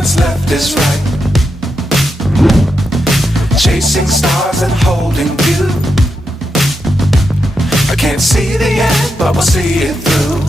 what's left is right. Chasing stars and holding you. I can't see the end, but we'll see it through.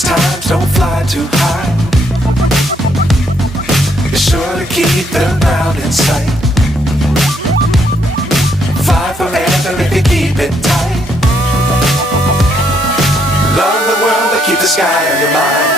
Times don't fly too high. Be sure to keep the ground in sight. Fly forever if you keep it tight. Love the world but keep the sky on your mind.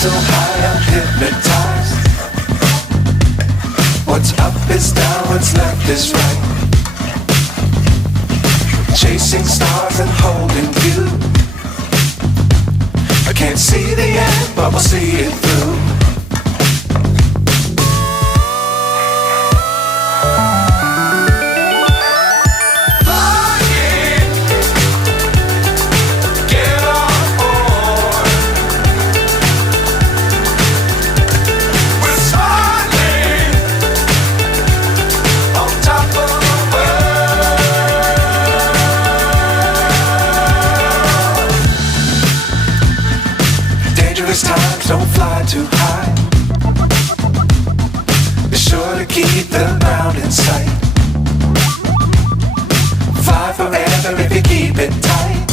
So high I'm hypnotized. What's up is down, what's left is right. Chasing stars and holding you. I can't see the end, but we'll see it through. Times don't fly too high. Be sure to keep the ground in sight. Fly forever if you keep it tight.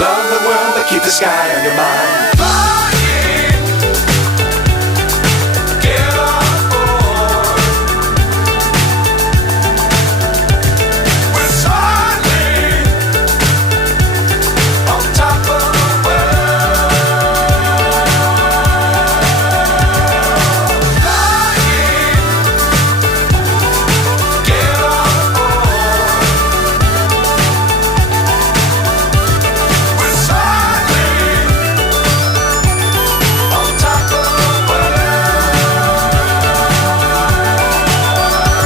Love the world but keep the sky on your mind.